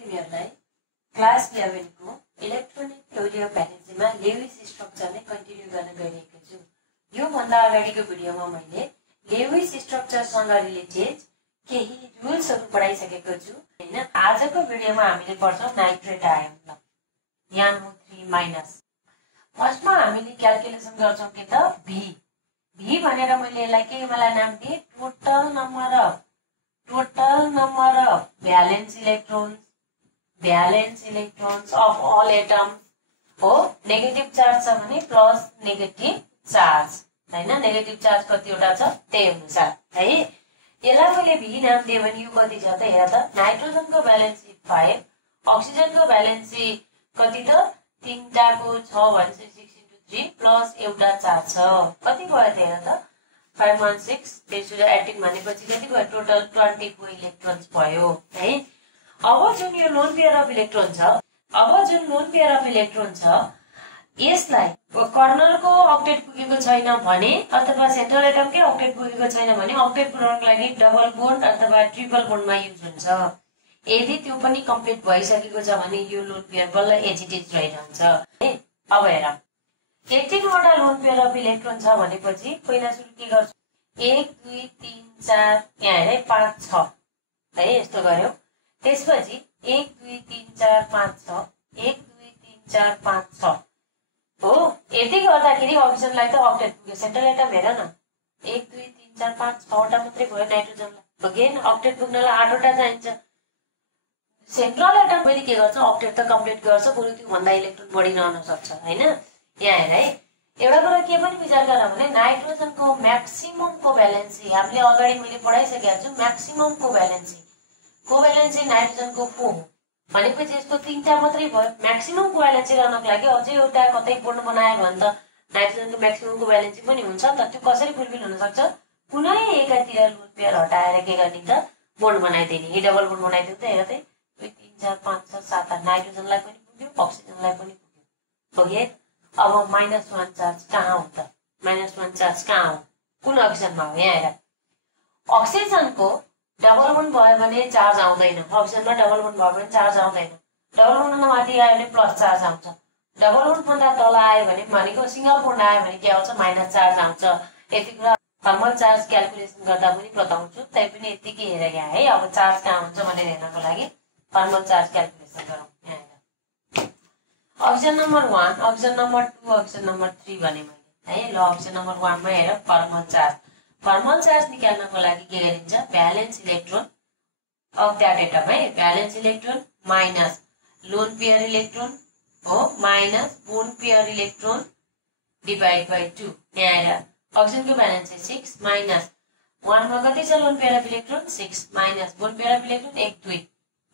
तिमीहरुलाई class 11 को electronic theory of भ्यालेन्सीमा Lewis structure नै कन्टिन्यू गर्न गइरहेको छु। यो भन्दा अगाडिको भिडियोमा मैले लेविस स्ट्रक्चरसँग रिलेटेड केही रुल्सहरु पढाइसकेको छु हैन। आजको भिडियोमा हामीले पढ्छौं नाइट्रेट आयन ल। यहाँ 3 फर्स्टमा हामीले क्याल्कुलेसन गर्छौं के त v भनेर मैले यसलाई के मलाई नाम दिए total number of valence electrons of all atoms हो। नेगेटिभ चार्ज छ भने प्लस नेगेटिभ चार्ज हैन। नेगेटिभ चार्ज कतिवटा छ त्यही अनुसार है। यसलाई मैले v नाम दिए भने यो कति छ त हेर त। नाइट्रोजनको भ्यालेन्सी 5, अक्सिजनको भ्यालेन्सी कति त 3टाको 6 भनेपछि 6 * 3 प्लस एउटा चार्ज छ कति भयो त हेर त 516। त्यसो एटिक भनेपछि कति भयो टोटल 24 इलेक्ट्रोन्स भयो है। अब जुन यो लोन पेयर अफ इलेक्ट्रोन छ यसलाई कर्नरको अक्टेट पुगेको छैन भने अथवा सेन्ट्रल एटमकै अक्टेट पुगेको छैन भने अक्टेट पुर्याउनको लागि डबल बोन्ड अथवा ट्रिपल बोन्डमा युज हुन्छ। यदि त्यो पनि कम्प्लिट भइसकेको छ भने यो लोन पेयर बल्ल एजिटेज रहिरहन्छ है। अब हेर 18 वटा लोन पेयर अफ इलेक्ट्रोन छ भनेपछि पहिला सुरु के गर्छु 1 2 3 4 यहाँ हेर 5 6 है यस्तो गर्यो। त्यसपछि 1 2 3 4 5 6 1 2 3 4 5 6 हो। यति गर्दाखेरि अक्सिजनलाई त अक्टेट पुग्यो। सेन्ट्रल एटम हेर न 1 2 3 4 5 6 वटा मात्रै भयो नाइट्रोजनलाई पुगेन। अक्टेट पुग्नलाई 8 वटा चाहिन्छ। सेन्ट्रल एटम पनि के गर्छ अक्टेट त कम्प्लिट गर्छ बरु त्यो भन्दा इलेक्ट्रोन बढी रहन सक्छ हैन। यहाँ हेर है एउटा कुरा के पनि विचार गर भने नाइट्रोजनको म्याक्सिममको भ्यालेन्सी हामीले अगाडि मैले पढाइसकेको छु। म्याक्सिममको भ्यालेन्सी नाइट्रोजनको 4 भनेपछि यसको 3टा मात्रै भयो। म्याक्सिममको भ्यालेन्सी रहनको लागि अझै एउटा कतै बोन्ड बनायो भने त नाइट्रोजनको म्याक्सिममको भ्यालेन्सी पनि हुन्छ नि त। त्यो कसरी फुलफिल हुन सक्छ कुनै एकातिर लोन पेयर हटाएर के गर्ने त बोन्ड बनाइदिने। यो डबल बोन्ड बनाइदियो त हेर त 2 3 4 5 6 7 8 नाइट्रोजनलाई पनि पुग्यो अक्सिजनलाई पनि पुग्यो पुगे। अब -1 चार्ज कहाँ हो त -1 चार्ज कहाँ हो कुन अक्सिजनमा हो। यहाँ हेर अक्सिजनको डबल बोन्ड भयो भने चार्ज आउँदैन। अक्सिजनमा डबल बोन्ड भयो भने चार्ज आउँदैन। डबल बोन्ड माथि आयो भने प्लस चार्ज आउँछ। डबल बोन्ड भन्दा तल आयो भने भनेको सिंगल बोन्ड आयो भने के आउँछ माइनस चार्ज आउँछ। यति कुरा थर्मल चार्ज क्याल्कुलेसन गर्दा पनि बताउँछु। तै पनि यतिकै हेर यहाँ है। अब चार्ज कहाँ हुन्छ भनेर हेर्नको लागि थर्मल चार्ज क्याल्कुलेसन गरौँ। यहाँ हेर oxygen number 1 oxygen number 2 oxygen number 3 भने मैले है। ल अक्सिजन नम्बर 1 मा हेर थर्मल चार्ज निकाल्नको लागि के गरिन्छ valence electron of that atom है। Valence electron minus lone pair electron हो minus bond pair electron divide by 2। यहाँ हेर अक्सिजनको भ्यालेन्सी 6 माइनस 1 मा कति छ loan pair of electron 6 minus bond pair of electron 1 2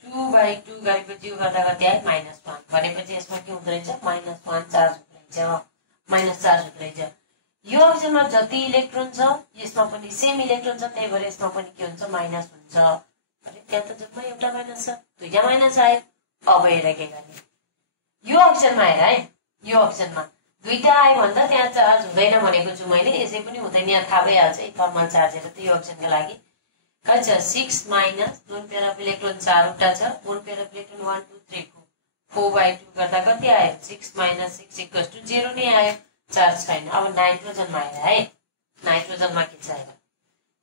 2/2 गरेपछि यो गर्दा कति आयो -1 भनेपछि यसमा के हुँदै रहेछ -1 चार्ज हुँदै रहेछ माइनस चार्ज हुँदै रहेछ। यो अक्सिजनमा जति इलेक्ट्रोन छ यसमा पनि सेम इलेक्ट्रोन छ त्यही भएर यसमा पनि के हुन्छ माइनस हुन्छ। अनि त्यहाँ त जम्मा एउटा माइनस छ दुईटा माइनस आयो। अब हेर के गर्ने यो अक्सिजनमा हेर है यो अक्सिजनमा दुईटा आयो भन्दा त्यहाँ चार्ज हुँदैन भनेको छु मैले। यसै पनि हुँदैन यहाँ थाहा भइहाल्छ है थर्मल चार्ज हेर त यो अक्सिजनको लागि कति छ 6 minus lone pair of electron 4 वटा छ बोन्ड पेयर अफ इलेक्ट्रोन 1 2 3 4/2 गर्दा कति आयो 6 - 6 = 0 नै आयो चार्ज छैन। अब नाइट्रोजनमा हेर है नाइट्रोजनमा के छ हेर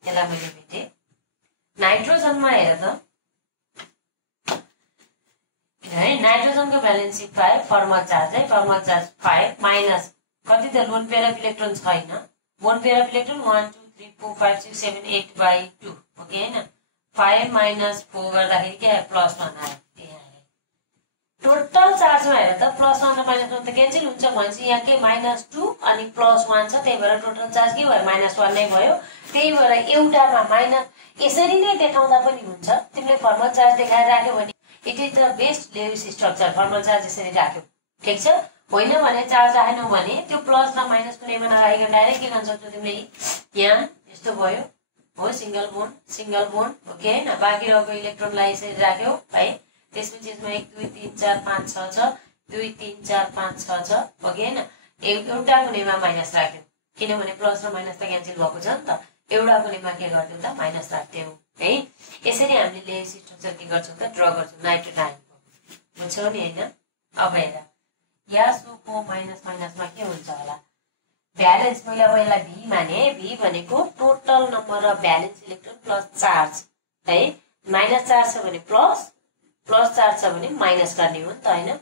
यसलाई मैले भेटे नाइट्रोजनमा हेर त है नाइट्रोजनको भ्यालेन्सी 5 फर्मल चार्ज है फर्मल चार्ज 5 माइनस कति त लोन पेयर अफ इलेक्ट्रोन छैन bond pair of electron 1 2 3 4 5 6 7 8/2 okay हैन। 5 - 4 गर्दाखेरि के आयो +1 आयो। टोटल चार्जमा हेर त +1 र -1 त क्यान्सल हुन्छ भनेपछि यहाँ के -2 अनि +1 छ त्यही भएर टोटल चार्ज के भयो -1 नै भयो। त्यही भएर एउटामा माइनस यसरी नै देखाउँदा पनि हुन्छ। तिमीले फर्मल चार्ज देखाएर राख्यो भने it is the best Lewis structure. Formal charge यसरी राख्यो ठीक छ। होइन भने चार्ज राखेनौ भने त्यो प्लस र माइनस कुनैमा नराखेर डाइरेक्ट के गर्न सक्छौ तिमीले यहाँ यस्तो भयो हो सिंगल बोन्ड ओके हैन। बाँकी रहेको इलेक्ट्रोनलाई यसरी राख्यो है। त्यसपछि यसमा 1 2 3 4 5 6 छ 2 3 4 5 6 छ ओके हैन। एउटा कुनैमा माइनस राख्यो किनभने प्लस र माइनस त क्यान्सल भएको छ नि त। एउटा कुनैमा के गर्दियौ त माइनस राख्दियौ है। यसरी हामीले लेविस स्ट्रक्चर के गर्छौं त ड्रा गर्छौं नाइट्रेट आयनको बुझ्यौ नि हैन। अब हेर यसको माइनस माइनसमा के हुन्छ होला भ्यालेन्स। मैले अब यसलाई भी माने, भी भनेको total number of valence electron plus charge है। माइनस चार्ज छ भने प्लस, प्लस चार्ज छ भने माइनस गर्ने हो नि त हैन।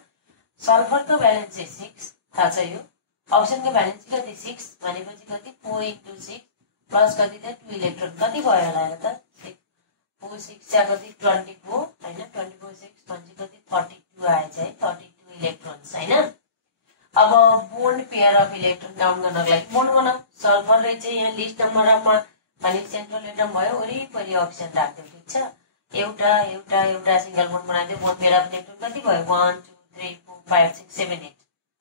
सल्फरको भ्यालेन्स चाहिँ 6 थाहा छ यो। अक्सिजनको भ्यालेन्स कति 6 भनेपछि कति 4 × 6 प्लस कति त 2 इलेक्ट्रोन कति भयो होला हेर त 6 4 6 चा कति 24 हैन। 24 6 भने कति 32 आएछ है। 32 इलेक्ट्रोन्स हैन। अब bond pair of electron count गर्नको लागि बोन्ड बनाऊ। सल्फरले चाहिँ यहाँ लिस्ट नम्बर अफमा भने सेन्ट्रल एटम भयो, वरिपरि अक्सिजन राख्दियो ठीक छ। एउटा एउटा एउटा सिंगल बोन्ड बनाइदियो। बोन्ड पेयर अफ इलेक्ट्रोन कति भयो 1 2 3 4 5 6 7 8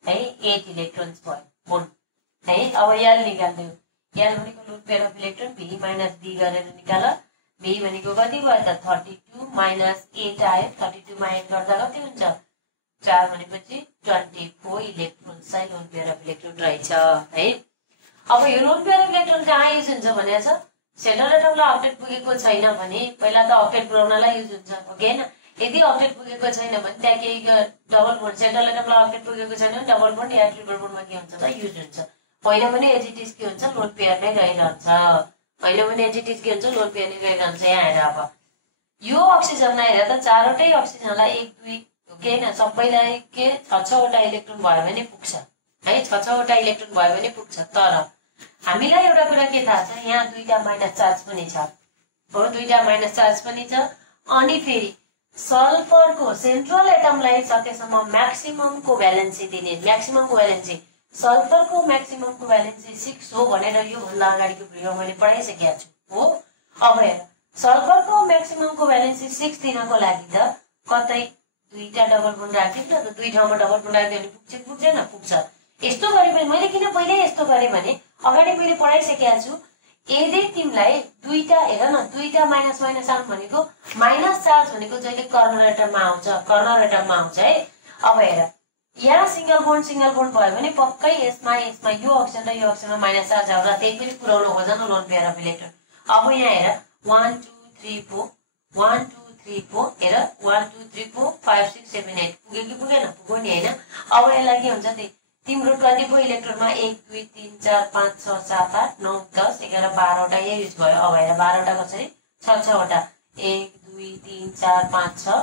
है। 8 इलेक्ट्रोन्स भयो बोन्ड है। अब एल निकाल्दियो। एल भनेको lone pair of electron V minus D गरेर निकाल। भी भनेको कति भयो त 32 माइनस 8 आयो। 32 मा 8 गर्दा कति हुन्छ 4 भनेपछि 24 इलेक्ट्रोन चाहिँ लोन पेयर अफ इलेक्ट्रोन रहेछ है। अब यो लोन पेयर अफ इलेक्ट्रोन कहाँ युज हुन्छ भनेछ सेन्ट्रल एटमलाई अक्टेट पुगेको छैन भने पहिला त अक्टेट पुर्याउनलाई युज हुन्छ हो कि हैन। यदि अक्टेट पुगेको छैन भने त्यहाँ केही डबल बोन्ड सेन्ट्रल एटमलाई अक्टेट पुगेको छैन भने डबल बोन्ड या ट्रिपल बोन्डमा के हुन्छ त युज हुन्छ। होइन भने एजिटिस के हुन्छ लोन पेयर नै रहिरहन्छ। होइन भने एजिटिस के हुन्छ लोन पेयर नै रहिरहन्छ। यहाँ हेर अब यो अक्सिजनलाई हेर त चारवटै अक्सिजनलाई 1 2 के हैन सबैलाई के 6 वटा इलेक्ट्रोन भयो भने पुग्छ है। 6 वटा इलेक्ट्रोन भयो भने पुग्छ। तर हामीलाई एउटा कुरा के थाहा छ यहाँ दुईटा माइनस चार्ज पनि छ हो। दुईटा माइनस चार्ज पनि छ। अनि फेरि सल्फरको सेन्ट्रल एटमलाई सकेसम्म म्याक्सिममको भ्यालेन्सी दिने। म्याक्सिममको भ्यालेन्सी सल्फरको म्याक्सिममको भ्यालेन्सी 6 हो भनेर यो भन्दा अगाडिको भिडियोमा मैले पढाइसकेको छु हो। अब हेर सल्फरको म्याक्सिममको भ्यालेन्सी 6 दिनको लागि त कतै दुईटा डबल बोन्ड राख्दिन त दुई ठाउँमा डबल बोन्ड राख्दियो भने पुग्छ पुग्दैन पुग्छ। यस्तो गरे पनि मैले किन पहिले यस्तो गरे भने अगाडि मैले पढाइसकेको छु। यदि तिमीलाई दुईटा हेर न दुईटा माइनस माइनस आउनु भनेको माइनस चार्ज भनेको जहिले कर्नर एटममा आउँछ, कर्नर एटममा आउँछ है। अब हेर यहाँ सिंगल बोन्ड भयो भने पक्कै यसमा यसमा यो अक्सिजन र यो अक्सिजनमा माइनस चार्ज आउँछ। त्यही पनि पुर्याउनु खोज्छ न लोन पेयर अफ इलेक्ट्रोन। अब यहाँ हेर 1 2 3 4 1 2 3 4 हेर 1 2 3 4 5 6 7 8 पुग्यो कि पुगेन पुग्यो नि हैन। अब यसलाई के हुन्छ त्यही तिम्रो 24 इलेक्ट्रोनमा 1 2 3 4 5 6 7 8 9 10 11 12 वटा यही युज भयो। अब हेर 12 वटा कसरी 6 वटा 1 2 3 4 5 6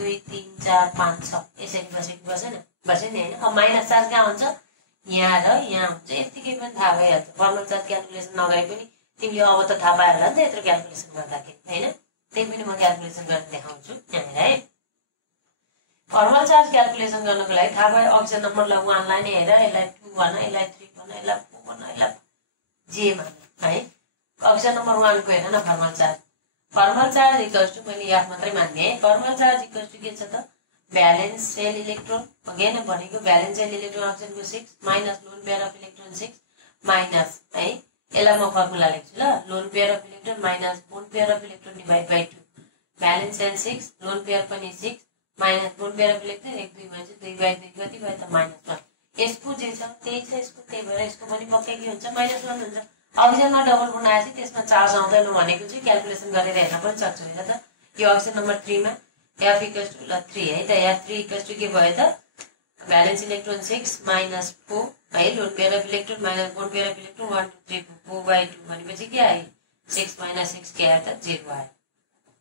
2 3 4 5 6 यसरी बसेन बस्यो नि हैन। अब माइनस चार्ज कहाँ हुन्छ यहाँ र यहाँ हुन्छ। यतिकै पनि थाहा भइहाल्छ। फर्मल चार्ज क्याल्कुलेसन नगरे पनि तिमीले अब त थाहा पायो होला नि त यत्रो क्याल्कुलेसन गर्दाखेरि हैन। त्यही पनि म क्याल्कुलेसन गरेर देखाउँछु यहाँ है। फर्मल चार्ज क्याल्कुलेसन गर्नको लागि थाहा भयो अक्सिजन नम्बरलाई 1 लाने हेर यसलाई 2 भन यसलाई 3 भन यसलाई 4 भन यसलाई जे मान है। अक्सिजन नम्बर 1 को हेर न formal charge. Formal charge equals to मैले याद मात्रै मान्ने है। फर्मल चार्ज इक्वल्स टु के छ त भ्यालेन्स सेल इलेक्ट्रोन अगेन भनेको भ्यालेन्स सेल इलेक्ट्रोन अक्सिजनको 6 minus lone pair of electron 6 minus है। यसलाई म फर्मुला लेख्छु ल। Lone pair of electron minus bond pair of electron divide by 2 valence shell 6 lone pair पनि 6 minus bond pair of electron 1 2 मा चाहिँ 2 बाइ 2 कति भयो त -1। यसको जे छ त्यही छ यसको, त्यही भएर यसको पनि पक्कै के हुन्छ -1 हुन्छ। अक्सिजनमा डबल बोन्ड आएपछि त्यसमा चार्ज आउँदैन भनेको चाहिँ क्याल्कुलेसन गरेर हेर्न पनि सक्छौ। हेर त यो अक्सिजन नम्बर 3 मा F इक्वल्स टु 3 है त। F3 इक्वल्स टु के भयो त भ्यालेन्स इलेक्ट्रोन 6 माइनस 4 है। Lone pair of electron minus bond pair of electron 1 2 3 4 by 2 भनेपछि के आयो 6 माइनस 6 के आयो त 0 आयो।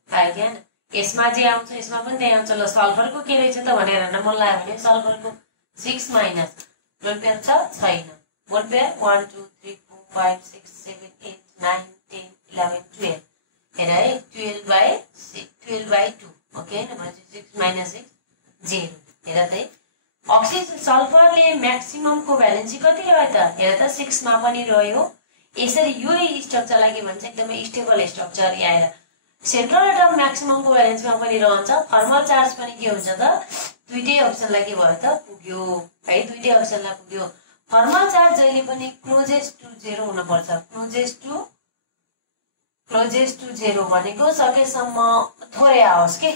आयो क्या न। यसमा जे आउँछ यसमा पनि त्यही आउँछ। ल सल्फरको के रहेछ त भनेर हेर्न मन लाग्यो भने सल्फरको 6 माइनस लोन पेयर छैन बोन्ड पेयर 1 2 3 4 5 6 7 8 9 10 11 12 हेर है 12 बाइ 2 ओके न भनेपछि 6 माइनस 6 0 हेर त है। अक्सिजन सल्फरले म्याक्सिममको भ्यालेन्सी कति रह्यो त हेर त 6 मा पनि रह्यो। यसरी यो स्ट्रक्चरलाई के भन्छ एकदमै स्टेबल स्ट्रक्चर। यहाँ सेन्ट्रल एटम म्याक्सिममको भ्यालेन्सीमा पनि रहन्छ। फर्मल चार्ज पनि के हुन्छ त दुईटै अक्सिजनलाई के भयो त पुग्यो है। दुईटै अक्सिजनलाई पुग्यो। फर्मल चार्ज जहिले पनि क्लोजेस्ट टु 0 हुन पर्छ। क्लोजेस्ट टु 0 भनेको सकेसम्म थोरै आओस् के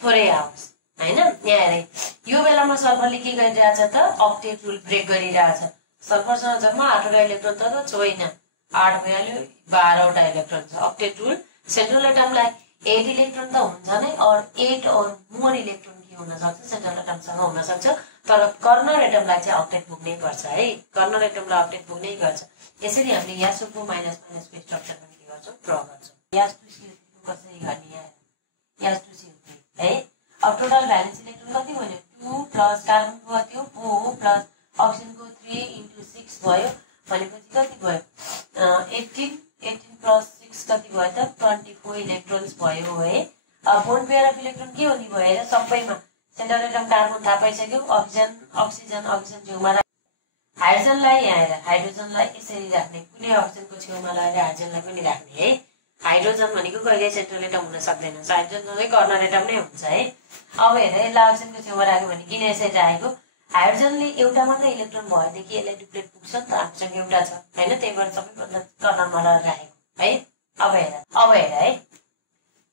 थोरै आओस् हैन। यहाँ हेरे यो बेलामा सल्फरले के गरिरहेछ त अक्टेट रुल ब्रेक गरिरहेछ। सल्फरसँग जम्मा 8 वटा इलेक्ट्रोन त छैन 8 भइहाल्यो 12 वटा इलेक्ट्रोन छ। अक्टेट रुल सेन्ट्रल एटमलाई 8 इलेक्ट्रोन त हुन्छ नै और 8 और मोर इलेक्ट्रोन के हुन सक्छ, सेन्ट्रल एटमसँग हुन सक्छ, तर कर्नर एटमलाई चाहिँ अक्टेट पुग्नै पर्छ है। कर्नर एटमलाई अक्टेट पुग्नै गर्छ। यसरी हामीले यासुको माइनस माइनसको स्ट्रक्चर पनि के गर्छौँ, ड्र गर्छौँ। यास2CO3 कसरी गर्ने यहाँ यास2CO3 है। अब टोटल भ्यालेन्स इलेक्ट्रोन कति भन्यो 2 प्लस कार्बनको कति हो 4 प्लस अक्सिजनको 3 × 6 भयो भनेपछि कति भयो 18 प्लस 6 कति भयो त 24 इलेक्ट्रोन्स भयो है। अब बोन्ड पेयर अफ इलेक्ट्रोन के हुने भयो हेर, सबैमा सेन्ट्रल एटम कार्बन थाहा पाइसक्यो, अक्सिजन छेउमा हाइड्रोजनलाई यहाँ हेर, हाइड्रोजनलाई यसरी राख्ने, कुनै अक्सिजनको छेउमा लगाएर हाइड्रोजनलाई पनि राख्ने है। हाइड्रोजन भनेको कहिले सेन्ट्रल एटम हुन सक्दैन, हाइड्रोजन चाहिँ कर्नर एटम नै हुन्छ है। अब हेर यसलाई अक्सिजनको छेउमा राख्यो भने किन यसरी राखेको, हाइड्रोजनले एउटा मात्रै इलेक्ट्रोन भएदेखि यसलाई डुप्लेट पुग्छ नि त, हामीसँग एउटा छ हैन, त्यही भएर सबैभन्दा कर्नरमा राखेको है। अब हेर है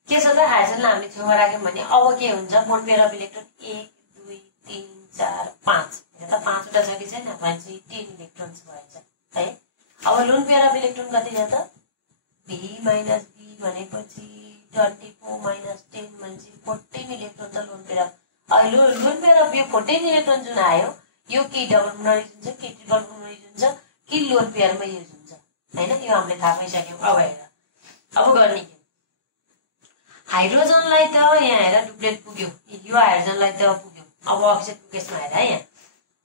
के छ त, हाइड्रोजनलाई हामीले छेउमा राख्यौँ भने अब के हुन्छ, बोन्ड पेयर अफ इलेक्ट्रोन 1 2 3 4 5 हेर त 5 वटा छ कि छैन भनेपछि 10 इलेक्ट्रोन्स भएछ है। अब लोन पेयर अफ इलेक्ट्रोन कति छ त B माइनस B भनेपछि 24 माइनस 10 भनेपछि 14 इलेक्ट्रोन त loan pair of loan pair of यो 14 इलेक्ट्रोन जुन आयो यो कि डबल बोन्डमा युज हुन्छ कि ट्रिपल बोन्डमा युज हुन्छ कि लोन पेयरमा युज हुन्छ हैन, यो हामीले थाहा पाइसक्यौँ। अब हेर अब गर्ने के, हाइड्रोजनलाई त यहाँ हेर डुप्लेट पुग्यो, यो हाइड्रोजनलाई त पुग्यो। अब अक्सिजनको केसमा हेर यहाँ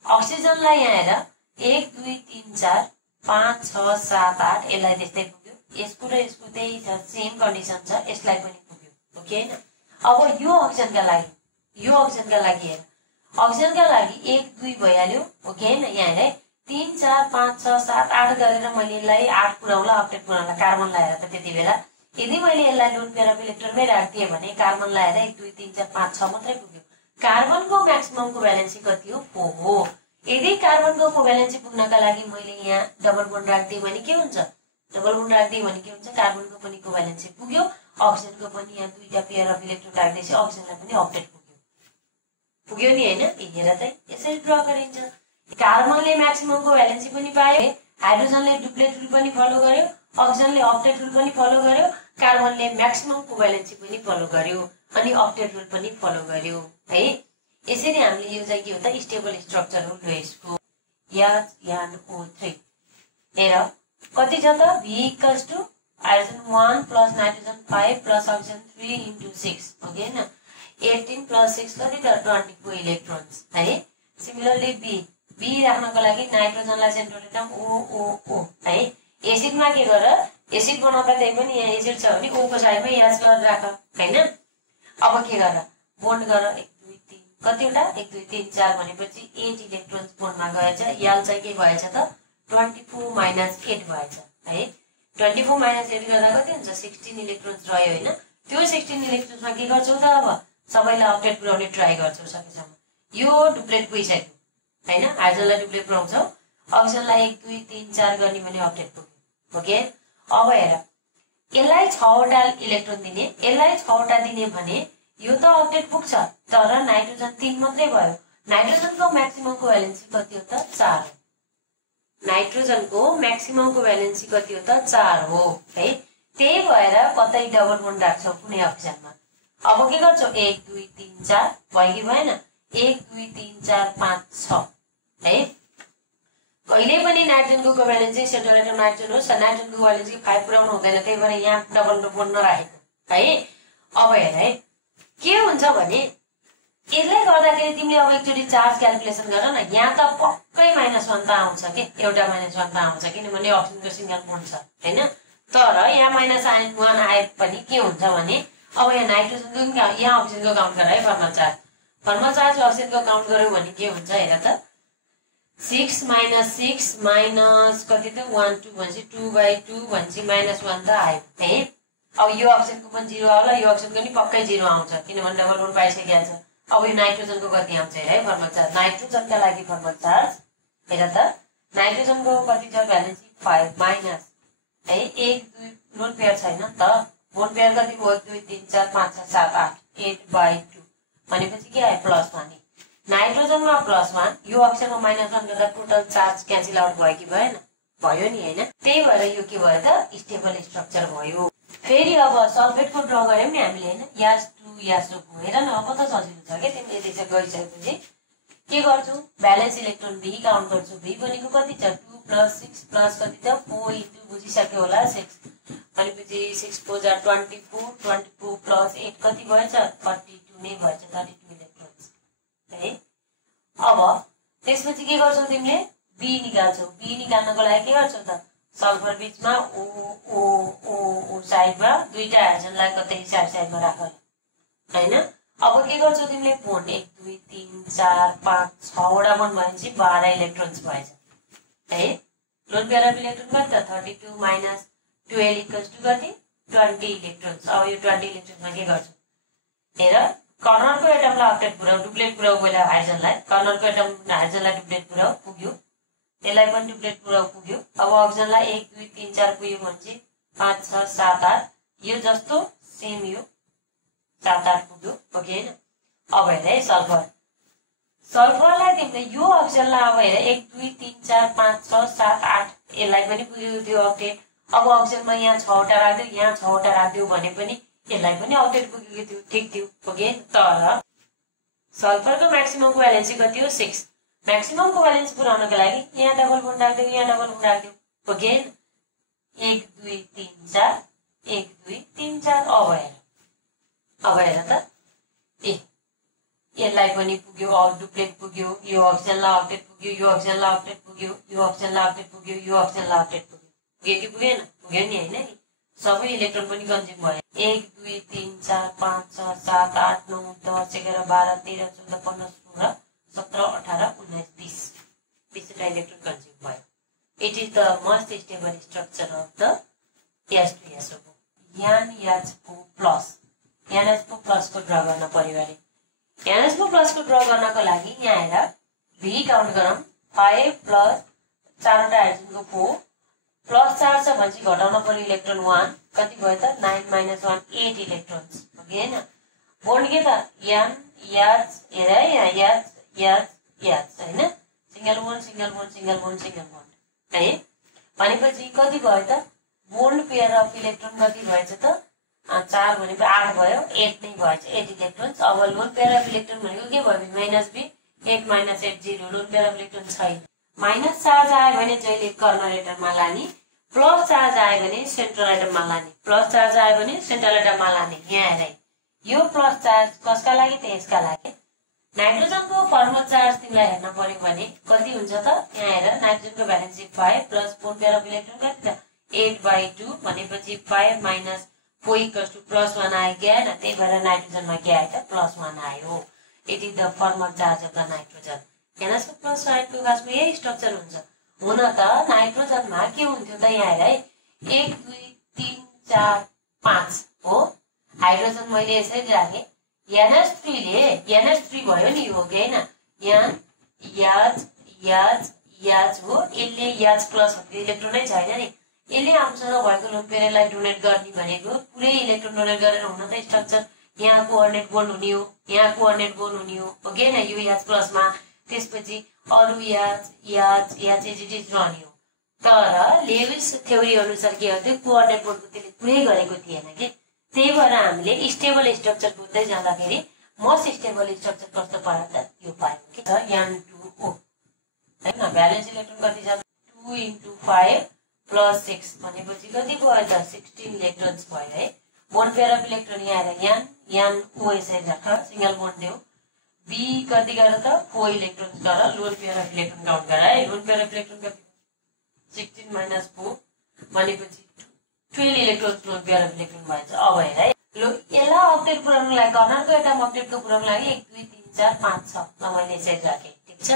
अक्सिजनलाई यहाँ हेर 1 2 3 4 5 6 7 8 यसलाई त्यस्तै पुग्यो, यसको र यसको त्यही छ, सेम कन्डिसन छ, यसलाई पनि पुग्यो ओके हैन। अब यो अक्सिजनका लागि हेर, अक्सिजनका लागि 1 2 भइहाल्यो ओके हैन। यहाँ हेर 3 4 5 6 7 8 गरेर मैले यसलाई 8 पुराउला अक्टेट पुराउला, कार्बनलाई हेर त त्यति बेला यदि मैले यसलाई लोन पेयर अफ इलेक्ट्रोनमै राख्दिए भने कार्बनलाई हेर 1 2 3 4 5 6 मात्रै पुग्यो। कार्बनको म्याक्सिममको भ्यालेन्सी कति हो 4 हो। यदि कार्बनको कोभ्यालेन्सी पुग्नका लागि मैले यहाँ डबल बोन्ड राख्दिए भने के हुन्छ, डबल बोन्ड राख्दिए भने के हुन्छ, कार्बनको पनि कोभ्यालेन्सी पुग्यो, अक्सिजनको पनि यहाँ दुईटा पेयर अफ इलेक्ट्रोन राख्दैछ, अक्सिजनलाई पनि अक्टेट पुग्यो नि हैन। हेर त यसरी ड्र गरिन्छ। कार्बनले म्याक्सिममको भ्यालेन्सी पनि पायो, हाइड्रोजनले डुप्लेट रुल पनि फलो गर्यो, अक्सिजनले अक्टेट रुल पनि फलो गर्यो, कार्बनले म्याक्सिमम कोभ्यालेन्सी पनि फलो गर्यो अनि अक्टेट रुल पनि फलो गर्यो है। यसरी हामीले यो चाहिँ के हो त स्टेबल स्ट्रक्चर हो लोएसको NO3। हेर कति छ त V = hydrogen 1 plus nitrogen 5 plus oxygen 3 × 6 okay हैन। 18 प्लस 6 कति त 24 इलेक्ट्रोन्स है। सिमिलरली B राख्नको लागि नाइट्रोजनलाई सेन्ट्रल एटम O है। एसिडमा के गर, एसिड बनाउँदा त्यही पनि यहाँ एसिड छ भने O को साइडमा यास गरेर राख हैन। अब के गर, बोन्ड गर 1 2 3 कतिवटा 1 2 3 4 भनेपछि 8 इलेक्ट्रोन्स बोन्डमा गएछ। याल चाहिँ के भएछ त 24 माइनस 8 भएछ है। 24 माइनस 8 गर्दा कति हुन्छ 16 इलेक्ट्रोन्स रह्यो हैन। त्यो 16 इलेक्ट्रोन्समा के गर्छौ त अब सबैलाई अक्टेट पुर्याउने ट्राई गर्छौ सकेसम्म। यो डुप्लेट पुगिसक्यो हैन, हाइड्रोजनलाई डुप्लेट पुर्याउँछौ, अक्सिजनलाई 1 2 3 4 गर्ने भने अक्टेट पुग्यो ओके। अब हेर यसलाई 6 वटा इलेक्ट्रोन दिने, यसलाई 6 वटा दिने भने यो त अक्टेट पुग्छ, तर नाइट्रोजन 3 मात्रै भयो। नाइट्रोजनको म्याक्सिममको भ्यालेन्सी कति हो त 4 हो। नाइट्रोजनको म्याक्सिममको भ्यालेन्सी कति हो त 4 हो है। त्यही भएर कतै डबल बोन्ड राख्छौ कुनै अक्सिजनमा। अब के गर्छौ 1 2 3 4 भयो कि भएन, 1 2 3 4 5 6 है। कहिले पनि नाइट्रोजनको कोभ्यालेन्सी सेन्ट्रल एटम नाइट्रोजन होस्, नाइट्रोजनको कोभ्यालेन्सी 5 पुर्याउनु हुँदैन, त्यही भएर यहाँ डबल बोन्ड नराखेको है। अब हेर है के हुन्छ भने यसले गर्दाखेरि तिमीले अब एकचोटी चार्ज क्याल्कुलेसन गर न, यहाँ त पक्कै -1 त आउँछ के, एउटा -1 त आउँछ किनभने अक्सिजनको सिंगल बोन्ड छ हैन। तर यहाँ -1 आए पनि के हुन्छ भने अब यहाँ नाइट्रोजनको यहाँ अक्सिजनको काउन्ट गर है, फर्मल चार्ज अक्सिजनको काउन्ट गर्यो भने के हुन्छ हेर त 6 - 6 माइनस कति त 1 2 भनेपछि 2/2 भनेपछि -1 त आयो है। अब यो अक्सिजनको पनि 0 आउला, यो अक्सिजनको पनि पक्कै 0 आउँछ किनभने डबल बोन्ड पाइसकेको छ। अब यो नाइट्रोजनको कति आउँछ हेर है, फर्मल चार्ज नाइट्रोजनका लागि फर्मल चार्ज हेर त नाइट्रोजनको कति छ भ्यालेन्सी 5 माइनस है 1 2 लोन पेयर छैन त, बोन्ड पेयर कति भयो 1 2 3 4 5 6 7 8 8/2 भनेपछि के आयो +1। नाइट्रोजनमा +1, यो अक्सिजनमा -1 गर्दा टोटल चार्ज क्यान्सल आउट भयो कि भएन, भयो नि हैन। त्यही भएर यो के भयो त स्टेबल स्ट्रक्चर भयो। फेरि अब सल्फेटको ड्र गर्यौं नि हामीले हैन, यास2 यास्रोको हेर न अब त सजिलो छ के तिमीले त्यसै गरिसकेपछि के गर्छु भ्यालेन्स इलेक्ट्रोन भी काउन्ट गर्छु भी भनेको कति छ 2 + 6 प्लस कति त 4 इन्टु बुझिसक्यो होला 6 भनेपछि 6 4 जा 24 24 प्लस 8 कति भएछ 32 नै भएछ 32 इलेक्ट्रोन्स है। अब त्यसपछि के गर्छौ तिमीले बी निकाल्छौ बी निकाल्नको लागि के गर्छौ त सल्फर बीचमा ओ ओ ओ ओ साइडमा दुईटा हाइड्रोजनलाई कतै साइडमा राख हैन। अब के गर्छौ तिमीले बोन्ड 1 2 3 4 5 6 वटा बोन्ड भएपछि 12 इलेक्ट्रोन्स भएछ है। लोन पेयर अफ इलेक्ट्रोन कति त 32 माइनस 12 इक्वल्स टु कति 20 इलेक्ट्रोन्स। अब यो 20 इलेक्ट्रोन्समा के गर्छौ हेर कर्नरको एटमलाई अपडेट पुर्याउ डुप्लेट पुर्याउ पहिला हाइड्रोजनलाई कर्नरको एटम हाइड्रोजनलाई डुप्लेट पुर्याउ पुग्यो त्यसलाई पनि डुप्लेट पुर्याउ पुग्यो। अब अक्सिजनलाई 1 2 3 4 पुग्यो भनेपछि 5 6 7 8 यो जस्तो सेम यो 7 8 पुग्यो ओके हैन। अब हेर है सल्फरलाई तिमीले यो अक्सिजनलाई अब हेर 1 2 3 4 5 6 7 8 यसलाई पनि पुग्यो त्यो अक्टेट। अब अक्सिजनमा यहाँ 6 वटा राख्दियो यहाँ 6 वटा राख्दियो भने पनि यसलाई पनि अक्टेट पुगेको थियो ठीक थियो ओके। तर सल्फरको म्याक्सिममको भ्यालेन्सी कति हो 6 म्याक्सिममको भ्यालेन्स पुर्याउनको लागि यहाँ डबल बोन्ड राख्दियो यहाँ डबल बोन्ड राख्दियो ओके 1 2 3 4 1 2 3 4 अब हेर त ए यसलाई पनि पुग्यो अब डुप्लेट पुग्यो यो अक्सिजनलाई अक्टेट पुग्यो यो अक्सिजनलाई अक्टेट पुग्यो यो अक्सिजनलाई अक्टेट पुग्यो यो अक्सिजनलाई अक्टेट पुग्यो कि पुगेन पुग्यो नि हैन नि सबै इलेक्ट्रोन पनि कन्ज्युम भयो 1 2 3 4 5 6 7 8 9 10 11 12 13 14 15 16 17 18 19 20 20 इलेक्ट्रोन कन्ज्युम भयो। It is the most stable structure of the S2SO4 NH4 plus NH4 plus को ड्रा गर्न पर्यो अरे NH4 प्लस को ड्रा गर्नको लागि यहाँ हेर भी काउन्ट गरौँ 5 प्लस 4 वटा हाइड्रोजनको 4 प्लस 4 छ भनेपछि घटाउन पर्यो इलेक्ट्रोन 1 कति भयो त 9 - 1 8 इलेक्ट्रोन्स ओके हैन। बोन्ड के त N H हेर है यहाँ H हैन single bond single bond single bond single bond है भनेपछि कति भयो त बोन्ड पेयर अफ इलेक्ट्रोन कति भएछ त 4 भनेको 8 भयो 8 नै भएछ 8 इलेक्ट्रोन्स। अब लोन पेयर अफ इलेक्ट्रोन भनेको के भयो minus B 8 - 8 0 lone pair of electron छैन माइनस चार्ज आयो भने जहिले कर्नर एटममा लाने प्लस चार्ज आयो भने सेन्ट्रल एटममा लाने प्लस चार्ज आयो भने सेन्ट्रल एटममा लाने। यहाँ हेर यो प्लस चार्ज कसका लागि त यसका लागि नाइट्रोजनको फर्मल चार्ज तिमीलाई हेर्न पर्यो भने कति हुन्छ त यहाँ हेर नाइट्रोजनको valency 5 plus bond pair of electron कति त 8/2 भनेपछि 5 माइनस 4 इक्वल्स टु +1 आयो क्या हैन त्यही भएर नाइट्रोजनमा के आयो त +1 आयो। It is the formal charge of the nitrogen. NH4 plus साइडको खासमा यही स्ट्रक्चर हुन्छ। हुन त नाइट्रोजनमा के हुन्थ्यो त यहाँ हेर है 1 2 3 4 5 हो हाइड्रोजन मैले यसरी राखे NH3 ले NH3 भयो नि हो कि हैन यहाँ याज हो यसले याज प्लस इलेक्ट्रोनै छैन नि यसले आफूसँग भएको लोन पेयरलाई डोनेट गर्ने भनेको पुरै इलेक्ट्रोन डोनेट गरेर हुन त स्ट्रक्चर यहाँ कोअर्डिनेट बोन्ड हुने हो यहाँ कोअर्डिनेट बोन्ड हुने हो ओके न यो याज प्लसमा त्यसपछि अरु याज एजिटिज रहने हो। तर लेविस थ्योरी अनुसार के हो त्यो कोअर्डिनेट बोन्डको त्यसले पुरै गरेको थिएन के त्यही भएर हामीले स्टेबल स्ट्रक्चर बुझ्दै जाँदाखेरि मोस्ट स्टेबल स्ट्रक्चर कस्तो पर्यो त यो पायौं के त N2O हैन भ्यालेन्स इलेक्ट्रोन कति छ 2 × 5 + 6 भनेपछि कति भयो त 16 इलेक्ट्रोन्स भयो है। बोन्ड पेयर अफ इलेक्ट्रोन यहाँ हेर N O यसरी राख सिंगल बोन्ड देऊ बी कति गर त 4 इलेक्ट्रोन्स गर loan pair of electron count गर है लोन पेयर अफ इलेक्ट्रोन कति 16 - 4 भनेपछि 12 electrons loan pair of electron भएछ। अब हेर है लो यसलाई अपडेट पुर्याउनको लागि कर्नरको एटम अपडेटको पुर्याउनको लागि 1 2 3 4 5 6 ल मैले यसरी राखे ठीक छ।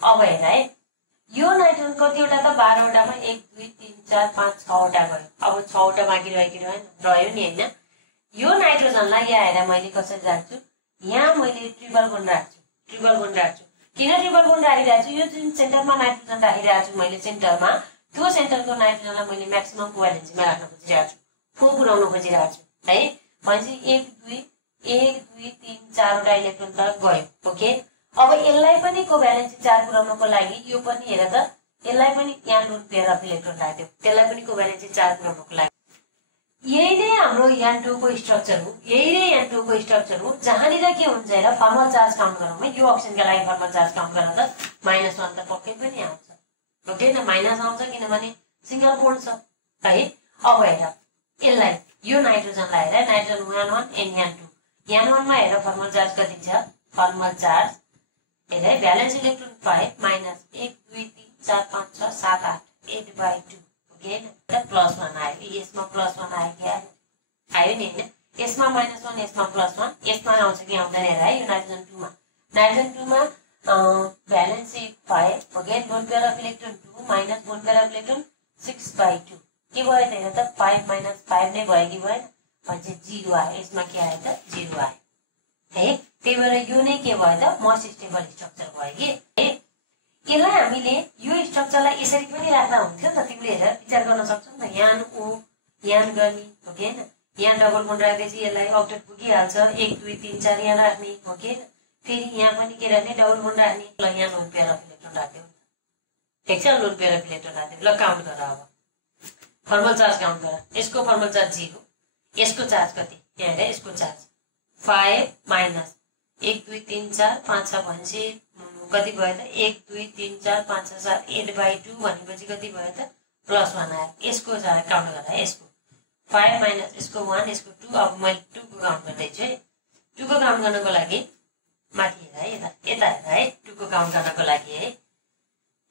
अब हेर है यो नाइट्रोजन कतिवटा त 12 वटामा 1 2 3 4 5 6 वटा भयो। अब 6 वटा बाँकी रह्यो नि हैन यो नाइट्रोजनलाई यहाँ हेर मैले कसरी राख्छु यहाँ मैले ट्रिपल बोन्ड राख्छु किन ट्रिपल बोन्ड राखिरहेको छु यो जुन सेन्टरमा नाइट्रोजन राखिरहेको छु मैले सेन्टरमा त्यो सेन्टरको नाइट्रोजनलाई मैले म्याक्सिममको भ्यालेन्सीमा राख्न खोजिरहेको छु 4 पुर्याउन खोजिरहेको छु है भनेपछि 1 2 3 4 वटा इलेक्ट्रोन त गयो ओके। अब यसलाई पनि को भ्यालेन्सी 4 पुर्याउनको लागि यो पनि हेर त यसलाई पनि यहाँ लोन पेयर अफ इलेक्ट्रोन राख्दियो त्यसलाई पनि को भ्यालेन्सी 4 पुर्याउनको लागि यही नै हाम्रो N2 को स्ट्रक्चर हो, यही नै N2 को स्ट्रक्चर हो, जहाँनिर के हुन्छ हेर फर्मल चार्ज काउन्ट गरौँ है। यो अप्सनका लागि फर्मल चार्ज काउन्ट गर्न त -1 त पक्कै पनि आउँछ, ओके न, माइनस आउँछ किनभने सिंगल बोन्ड छ है। अब हेर यसलाई, यो नाइट्रोजनलाई हेर, नाइट्रोजन N1 N2, N1 मा हेर फर्मल चार्ज कति छ, फर्मल चार्ज हेर भ्यालेन्स इलेक्ट्रोन 5 -1 2 3 4 5 6 7 8 8/2 ओके न, +1 आयो, यसमा +1 आयो कि आयो नि हैन, यसमा -1 यसमा +1, यसमा आउँछ कि आउँदैन हेर है। यो नाइट्रोजन 2 मा, नाइट्रोजन 2 मा valence 5 okay, loan pair of electron 2 minus lone pair of electron 6/2 के भयो त हेर त 5 - 5 नै भयो कि भएन, भनेपछि 0 आयो, यसमा के आयो त 0 आयो है। त्यही भएर यो नै के भयो त मोस्ट स्टेबल स्ट्रक्चर भयो कि है। यसलाई हामीले यो स्ट्रक्चरलाई यसरी पनि राख्दा हुन्थ्यो त, तिमीले हेर विचार गर्न सक्छौ नि त, यहाँ ओ यहाँ गर्ने ओके हैन, यहाँ डबल बोन्ड राख्दैछ यसलाई अक्टेट पुगिहाल्छ, 1 2 3 4 यहाँ राख्ने ओके हैन, फेरि यहाँ पनि के राख्ने डबल बोन्ड राख्ने, ल यहाँ लोन पेयर अफ इलेक्ट्रोन राख्दियौ, ठिक छ, लोन पेयर अफ इलेक्ट्रोन राख्दियौ, ल काउन्ट गर अब फर्मल चार्ज काउन्ट गर, यसको फर्मल चार्ज 0, यसको चार्ज कति यहाँ हेर, यसको चार्ज 5 माइनस 1 2 3 4 5 6 भनेपछि कति भयो त 1 2 3 4 5 6 7 8/2 भनेपछि कति भयो त +1 आयो। यसको चार्ज काउन्ट गर्दा यसको 5 माइनस यसको 1 यसको 2, अब मैले 2 को काउन्ट गर्दैछु है। 2 को काउन्ट गर्नको लागि माथि हेर है, यता यता हेर है, 2 को काउन्ट गर्नको लागि है,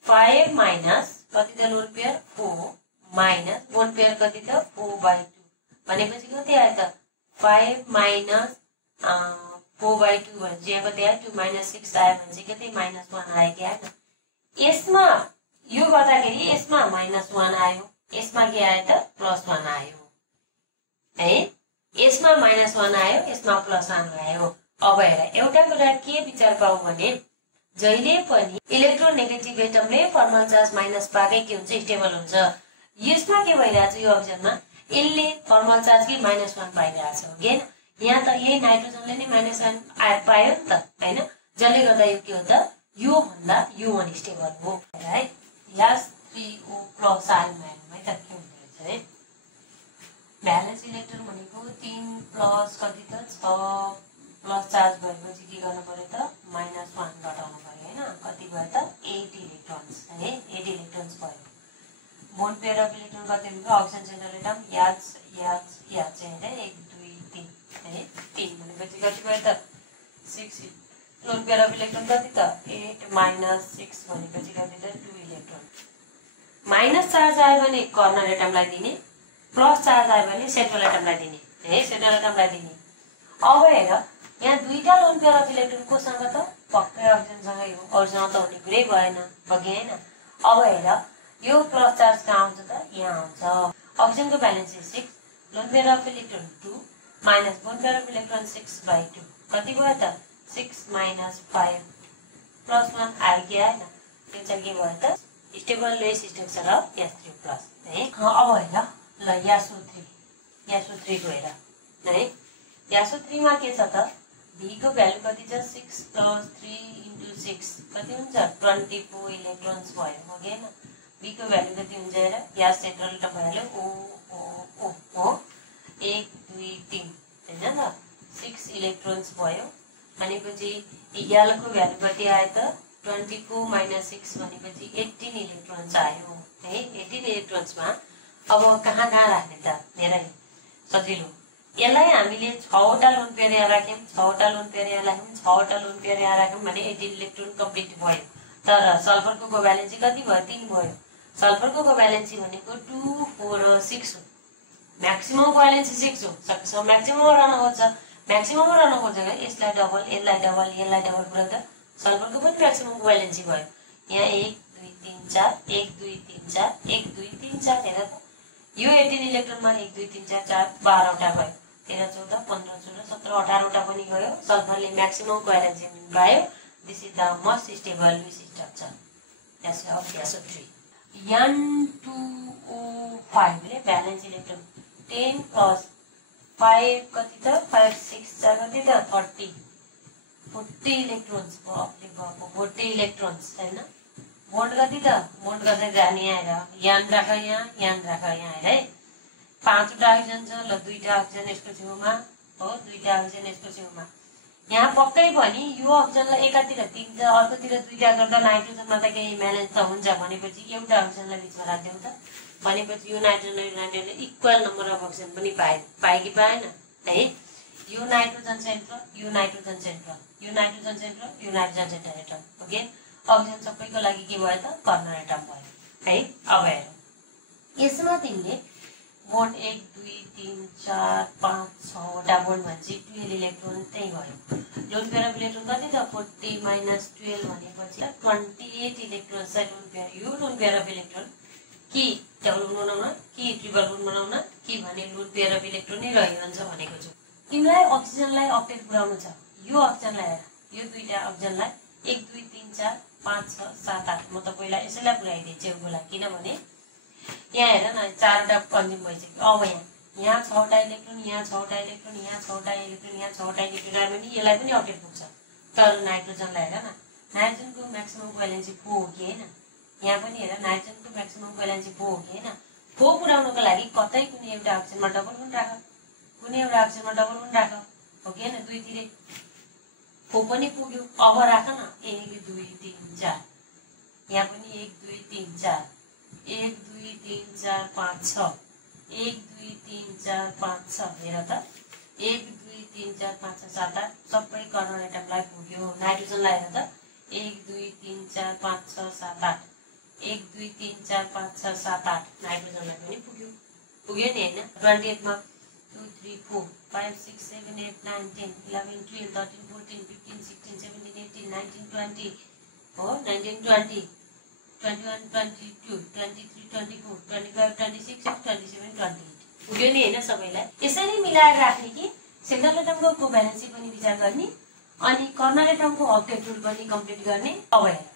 5 माइनस कति त lone pair 4 minus lone pair कति त 4/2 भनेपछि कति आयो त 5 माइनस 4/2 भनेपछि यहाँ कति आयो 2 माइनस 6 आयो भनेपछि कति -1 आयो कि आएन। यसमा यो गर्दाखेरि यसमा -1 आयो, यसमा के आयो त +1 आयो है, यसमा -1 आयो, यसमा +1 आयो। अब हेर एउटा कुरा के विचार पाऊ भने जहिले पनि इलेक्ट्रोनेगेटिभ एटमले फर्मल चार्ज माइनस पाएकै के हुन्छ स्टेबल हुन्छ। यसमा के भइरहेछ यो अप्सनमा यसले फर्मल चार्ज के -1 पाइरहेछ हो के, यहाँ त यही नाइट्रोजनले नै -1 पायो नि त हैन, जसले गर्दा यो के हो त यो भन्दा यो अनस्टेबल हो है। H3O+ आयोन है त के हुँदैछ है, भ्यालेन्स इलेक्ट्रोन भनेको 3 प्लस कति त 6 प्लस चार्ज भएपछि के गर्नु पर्यो त -1 घटाउनु पर्यो हैन, कति भयो त 8 इलेक्ट्रोन्स है, 8 इलेक्ट्रोन्स भयो। बोन्ड पेयर अफ इलेक्ट्रोन कति हुन्छ, अक्सिजन सेन्ट्रल एटम याद चाहिँ हैन 1 2 3 है, 3 भनेपछि कति भयो त 6, लोन पेयर अफ इलेक्ट्रोन कति त 8 माइनस 6 भनेपछि कति त 2 इलेक्ट्रोन। माइनस चार्ज आयो भने कर्नर एटमलाई दिने, प्लस चार्ज आयो भने सेन्ट्रल एटमलाई दिने है, सेन्ट्रल एटमलाई दिने। अब हेर यहाँ दुईटा लोन पेयर अफ इलेक्ट्रोन कोसँग त पक्कै अक्सिजनसँगै हो, अरूसँग त हुने कुरै भएन बगे हैन। अब हेर यो प्लस चार्ज कहाँ आउँछ त यहाँ आउँछ, अक्सिजनको valence 6, lone pair of electron 2 minus lone pair of electron 6/2 कति भयो त 6 माइनस 5 +1 आयो कि आएन, त्यो चाहिँ के भयो त stable lace structure of H3+ है। अब हेर ल यासो3 को हेर है, यासो3 मा के छ त V को भ्यालु कति छ 6 + 3 × 6 कति हुन्छ 24 इलेक्ट्रोन्स भयो हो कि हैन। V को भ्यालु कति हुन्छ हेर, यास सेन्ट्रल एटम भ्यालु ओ 1 2 3 हैन त 6 इलेक्ट्रोन्स भयो भनेपछि L को भ्यालु कति आयो त 24 - 6 भनेपछि 18 इलेक्ट्रोन्स आयो है। 18 इलेक्ट्रोन्समा अब कहाँ राख्ने त हेर सजिलो, यसलाई हामीले 6 वटा लोन पेयर यहाँ राख्यौं, 6 वटा लोन पेयर यहाँ राख्यौं, 6 वटा लोन पेयर यहाँ राख्यौं भने 18 इलेक्ट्रोन कम्प्लिट भयो। तर सल्फरको कोभ्यालेन्सी कति भयो 3 भयो। सल्फरको कोभ्यालेन्सी भनेको 2 4 र 6 हो, म्याक्सिमम कोभ्यालेन्सी 6 हो, सकेसम्म म्याक्सिमम रहन खोज्छ, म्याक्सिमम रहन खोजेको यसलाई डबल यसलाई डबल पुर्याउँदा सल्फरको पनि म्याक्सिमम कोभ्यालेन्सी भयो। यहाँ 1 2 3 4 1 2 3 4 1 2 3 4 हेर त यो 18 इलेक्ट्रोनमा 1 2 3 4 4 12 वटा भयो, 13 14 15 16 17 18 वटा पनि गयो। सल्फरले म्याक्सिमम कोभ्यालेन्सी पायो। This is the most stable Louis structure SO3। N2O5 ले भ्यालेन्स इलेक्ट्रोन 10 + 5 कति त 5 6 4 कति त 40 इलेक्ट्रोन्स भयो, 40 इलेक्ट्रोन्स हैन। बोन्ड कति त बोन्ड गर्दै जाने आएर यान राख यहाँ हेर है, 5वटा अक्सिजन छ ल 2टा अक्सिजन यसको छेउमा हो 2टा अक्सिजन यसको छेउमा यहाँ पक्कै पनि यो अक्सिजनलाई एकातिर 3 छ अर्कोतिर 2टा गर्दा नाइट्रोजनमा त केही इम्ब्यालेन्स त हुन्छ भनेपछि एउटा अक्सिजनलाई बीचमा राख्दियौ त भनेपछि यो नाइट्रोजन र नाइट्रोजनले इक्वल नम्बर अफ अक्सिजन पनि पाए कि पाएन है यो नाइट्रोजन सेन्ट्रल यो नाइट्रोजन सेन्ट्रल यो नाइट्रोजन सेन्ट्रल यो nitrogen central atom okay oxygen सबैको लागि के भयो त कर्नर एटम भयो है अब हेरौँ यसमा तिमीले बोन्ड 1 2 3 4 5 6वटा बोन्ड भनेपछि 12 इलेक्ट्रोन त्यही भयो लोन पेयर अफ इलेक्ट्रोन कति त 40 माइनस 12 भनेपछि 28 इलेक्ट्रोन छ लोन पेयर यो लोन पेयर अफ इलेक्ट्रोन कि डबल बोन्ड बनाउन कि ट्रिपल बोन्ड बनाउन कि भने लोन पेयर अफ इलेक्ट्रोन नै रहिरहन्छ भनेको छु तिमीलाई अक्सिजनलाई अक्टेट पुर्याउनु छ यो अक्सिजनलाई हेर यो 2टा अक्सिजनलाई 1 2 3 4 5 6 7 8 म त पहिला यसैलाई पुर्याइदिन्छु एउटा किनभने यहाँ हेर न 4वटा कन्ज्युम भइसक्यो अब यहाँ 6वटा इलेक्ट्रोन यहाँ 6वटा इलेक्ट्रोन यहाँ 6वटा इलेक्ट्रोन यहाँ 6वटा इलेक्ट्रोन आयो भने यसलाई पनि अक्टेट पुग्छ तर नाइट्रोजनलाई हेर न नाइट्रोजनको म्याक्सिमम भ्यालेन्सी 4 हो कि हैन यहाँ पनि हेर नाइट्रोजनको म्याक्सिमम भ्यालेन्सी 4 हो कि हैन 4 पुर्याउनको लागि कतै कुनै एउटा अक्सिजनमा डबल बोन्ड राख कुनै एउटा अक्सिजनमा डबल बोन्ड राख हो कि हैन दुईतिरै 4 पनि पुग्यो अब राख न 1 2 3 4 यहाँ पनि 1 2 3 4 1 2 3 4 5 6 1 2 3 4 5 6 हेर त 1 2 3 4 5 6 7 8 सबै कर्नर एटमलाई पुग्यो नाइट्रोजनलाई हेर त 1 2 3 4 5 6 7 8 1 2 3 4 5 6 7 8 नाइट्रोजनलाई पनि पुग्यो नि हैन 28 मा 2 3 4 5 6 7 8 9 10 11 12 13 14 15 16 17 18 19 20 हो 19 20 21 22 23 24 25 26 27 28 पुग्यो नि हैन सबैलाई यसरी मिलाएर राख्ने कि सेन्ट्रल एटमको कोभ्यालेन्सी पनि विचार गर्ने अनि कर्नर एटमको ऑक्टेट रुल पनि कम्प्लिट गर्ने अब हेर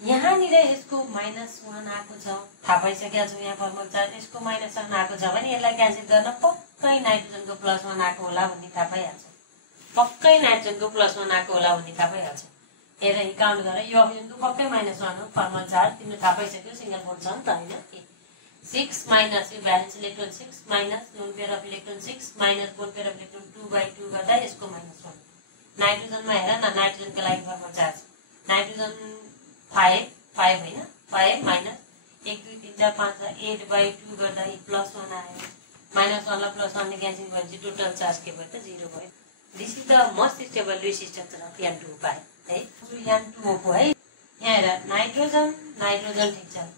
यहाँनिर यसको -1 आएको छ थाहा पाइसकेका छौ यहाँ फर्मुला चार्ज यसको -1 आएको छ भने यसलाई क्यान्सल गर्न पक्कै नाइट्रोजनको +1 आएको होला भन्ने थाहा पाइहाल्छ पक्कै नाइट्रोजनको +1 आएको होला भन्ने थाहा पाइहाल्छ हेर यही काउन्ट गर यो अक्सिजनको पक्कै -1 हो फर्मुला चार्ज तिमीले थाहा पाइसक्यो सिंगल बोन्ड छ नि त हैन 6 माइनस यो valence electron 6 minus lone pair of electron 6 minus bond pair of electron 2/2 गर्दा यसको -1 नाइट्रोजनमा हेर न नाइट्रोजनको लागि फर्मुला चार्ज नाइट्रोजन 5 हैन 5 माइनस 1 2 3 4 5 8/2 गर्दा यो +1 आयो -1 ला +1 ले क्यान्सल भएपछि टोटल चार्ज के भयो त 0 भयो this is the most stable Louis structure of N2 है N2O को है यहाँ हेर नाइट्रोजन नाइट्रोजन ठीक छ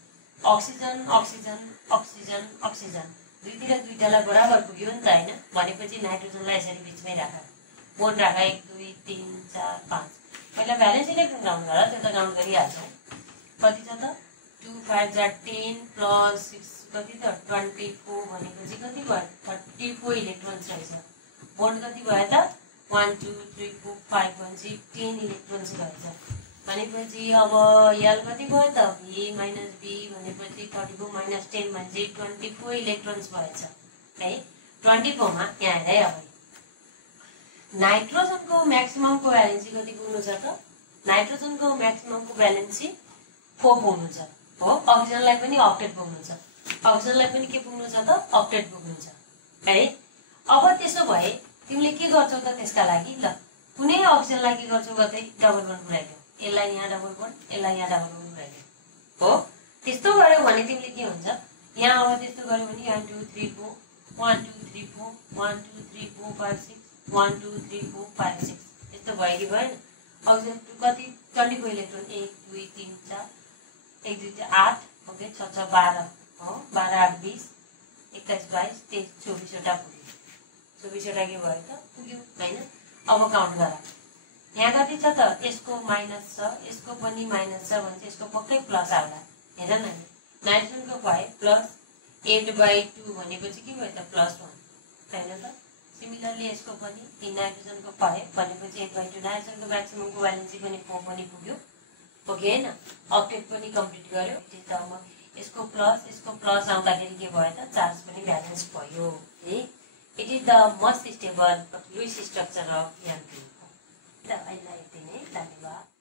अक्सिजन अक्सिजन अक्सिजन अक्सिजन दुईतिर दुईटालाई बराबर पुग्यो नि त हैन भनेपछि नाइट्रोजनलाई यसरी बीचमै राख बोन्ड राख 1 2 3 4 5 पहिला भ्यालेन्स इलेक्ट्रोन काउन्ट गर त्यो त काउन्ट गरिहाल्छौ कति छ त 2 5 जा 10 प्लस 6 कति त 24 भनेपछि कति भयो 34 इलेक्ट्रोन्स रहेछ बोन्ड कति भयो त 1 2 3 4 5 भनेपछि 10 इलेक्ट्रोन्स रहेछ भनेपछि अब यल कति भयो त V माइनस B भनेपछि 34 माइनस 10 भनेपछि 24 इलेक्ट्रोन्स भएछ है 24 मा यहाँ हेर है अब नाइट्रोजनको म्याक्सिमम कोभ्यालेन्सी कति पुग्नु छ त नाइट्रोजनको म्याक्सिमम कोभ्यालेन्सी 4 पुग्नु छ हो अक्सिजनलाई पनि ऑक्टेट पुग्नु छ अक्सिजनलाई पनि के पुग्नु छ त ऑक्टेट पुग्नु छ है अब त्यसो भए तिमीले के गर्छौ त त्यसका लागि ल कुनै अक्सिजनलाई के गर्छौ गर्दै डबल बोन्ड पुर्याइदियौ यसलाई यहाँ डबल बोन्ड यसलाई यहाँ डबल बोन्ड पुर्याइदियौ हो त्यस्तो गर्यौ भने तिमीले के हुन्छ यहाँ अब त्यस्तो गर्यौ भने 1 2 3 4 1 2 3 4 1 2 3 4 5 6 1 2 3 4 5 6 यस्तो भयो कि भएन अक्सिजन कति 24 इलेक्ट्रोन 1 2 3 4 1 2 3 8 ओके 6 6 12 हो 12 8 20 21 22 23 24 वटा पुग्यो 24 वटा के भयो त पुग्यो हैन अब काउन्ट गर यहाँ कति छ त यसको माइनस छ यसको पनि माइनस छ भने यसको पक्कै प्लस आउला हेर न नाइट्रोजनको भयो प्लस 8/2 भनेपछि के भयो त +1 हैन त सिमिलरली यसको पनि नाइट्रोजनको भयो भनेपछि 8/2 नाइट्रोजनको म्याक्सिमम कोभ्यालेन्सी पनि 4 पनि पुग्यो ओके हैन ऑक्टेट पनि कम्प्लिट गर्यो त्यसमा यसको प्लस आउँदाखेरि के भयो त चार्ज पनि ब्यालेन्स भयो है it is the most stable Louis structure of N2 त अहिले यति नै धन्यवाद